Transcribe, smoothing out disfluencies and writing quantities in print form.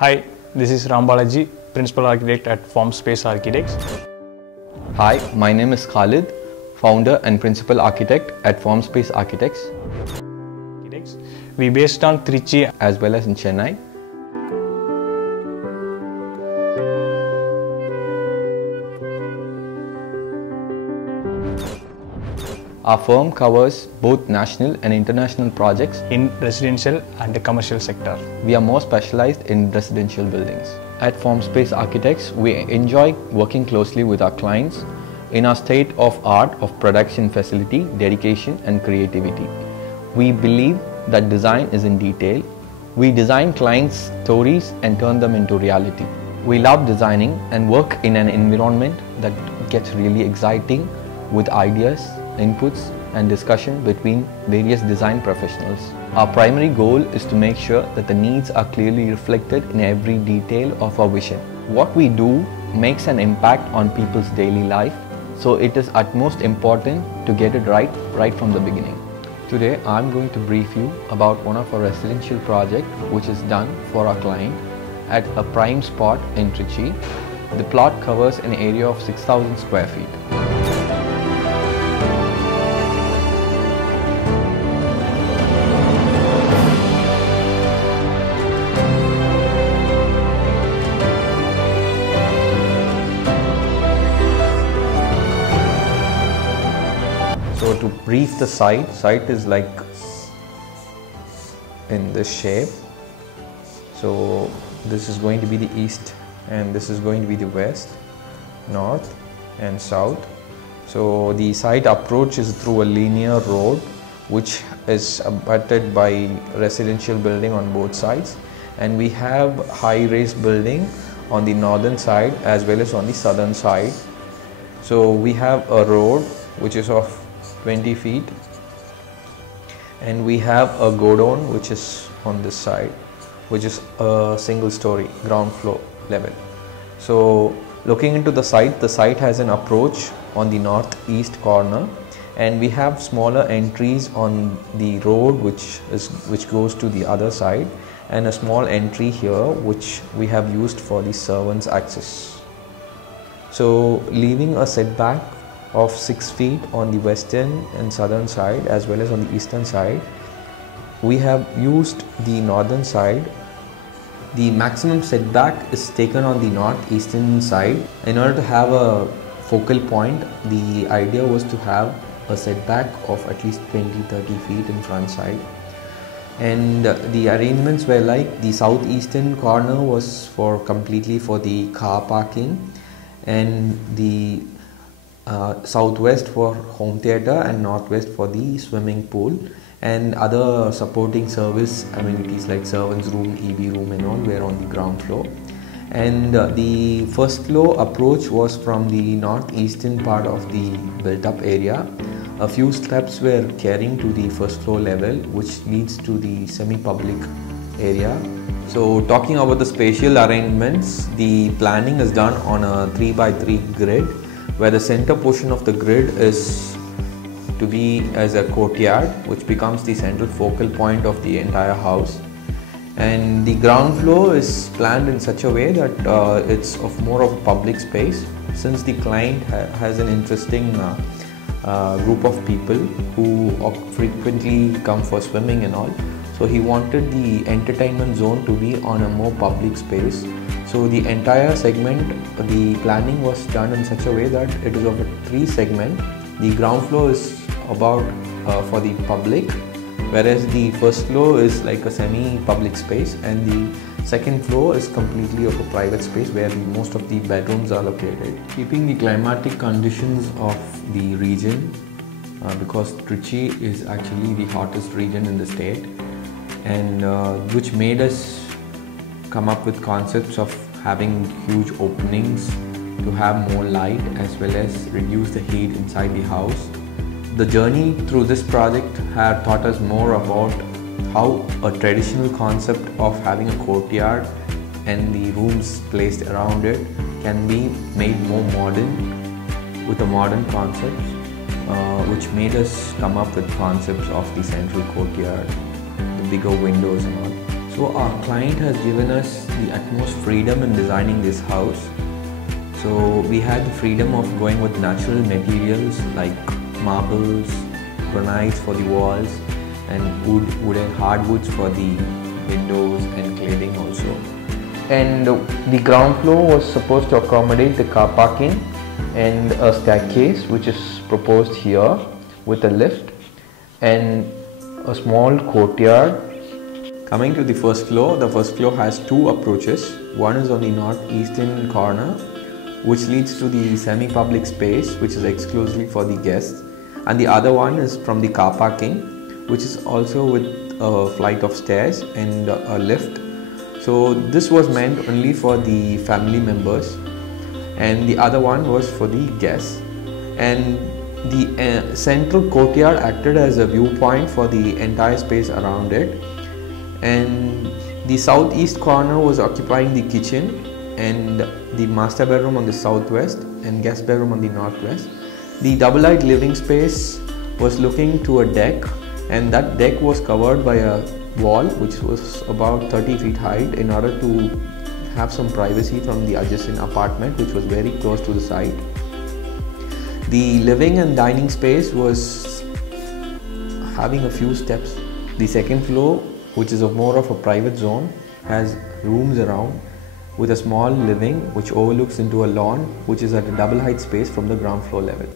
Hi, this is Rambalaji, Principal Architect at Space Architects. Hi, my name is Khalid, Founder and Principal Architect at Space Architects. We based on Trichy as well as in Chennai. Our firm covers both national and international projects in residential and the commercial sector. We are more specialized in residential buildings. At Space Architects, we enjoy working closely with our clients in our state of art of production facility, dedication and creativity. We believe that design is in detail. We design clients' stories and turn them into reality. We love designing and work in an environment that gets really exciting with ideas, inputs and discussion between various design professionals. Our primary goal is to make sure that the needs are clearly reflected in every detail of our vision. What we do makes an impact on people's daily life, so it is utmost important to get it right from the beginning. Today I'm going to brief you about one of our residential projects which is done for our client at a prime spot in Trichy. The plot covers an area of 6,000 square feet. So to brief the site is like in this shape. So this is going to be the east and this is going to be the west, north and south. So the site approach is through a linear road which is abutted by residential building on both sides, and we have high-rise building on the northern side as well as on the southern side. So we have a road which is of 20 feet and we have a godown which is on this side, which is a single story ground floor level. So looking into the site has an approach on the northeast corner, and we have smaller entries on the road which goes to the other side, and a small entry here which we have used for the servants' access. So leaving a setback of 6 feet on the western and southern side as well as on the eastern side, we have used the northern side. The maximum setback is taken on the northeastern side. In order to have a focal point, the idea was to have a setback of at least 20-30 feet in front side. And the arrangements were like the southeastern corner was completely for the car parking, and the southwest for home theatre and northwest for the swimming pool, and other supporting service amenities like servants room, EB room and all were on the ground floor. And the first floor approach was from the northeastern part of the built-up area. A few steps were carrying to the first floor level, which leads to the semi-public area. So talking about the spatial arrangements, the planning is done on a 3x3 grid, where the center portion of the grid is to be as a courtyard which becomes the central focal point of the entire house, and the ground floor is planned in such a way that it's of more of a public space, since the client has an interesting group of people who frequently come for swimming and all. So he wanted the entertainment zone to be on a more public space. So the entire segment, the planning was done in such a way that it is of a 3 segment. The ground floor is about for the public, whereas the first floor is like a semi-public space, and the second floor is completely of a private space where most of the bedrooms are located. Keeping the climatic conditions of the region, because Trichy is actually the hottest region in the state, and which made us come up with concepts of having huge openings to have more light as well as reduce the heat inside the house. The journey through this project had taught us more about how a traditional concept of having a courtyard and the rooms placed around it can be made more modern with a modern concept, which made us come up with concepts of the central courtyard, the bigger windows and all. So our client has given us the utmost freedom in designing this house. So we had the freedom of going with natural materials like marbles, granites for the walls, and wooden hardwoods for the windows and cladding also. And the ground floor was supposed to accommodate the car parking and a staircase which is proposed here with a lift and a small courtyard. Coming to the first floor has two approaches. One is on the northeastern corner, which leads to the semi-public space, which is exclusively for the guests, and the other one is from the car parking, which is also with a flight of stairs and a lift. So this was meant only for the family members, and the other one was for the guests. And the central courtyard acted as a viewpoint for the entire space around it. And the southeast corner was occupying the kitchen and the master bedroom on the southwest and guest bedroom on the northwest. The double-height living space was looking to a deck, and that deck was covered by a wall which was about 30 feet height in order to have some privacy from the adjacent apartment, which was very close to the site. The living and dining space was having a few steps. The second floor, which is more of a private zone, has rooms around with a small living which overlooks into a lawn which is at a double height space from the ground floor level.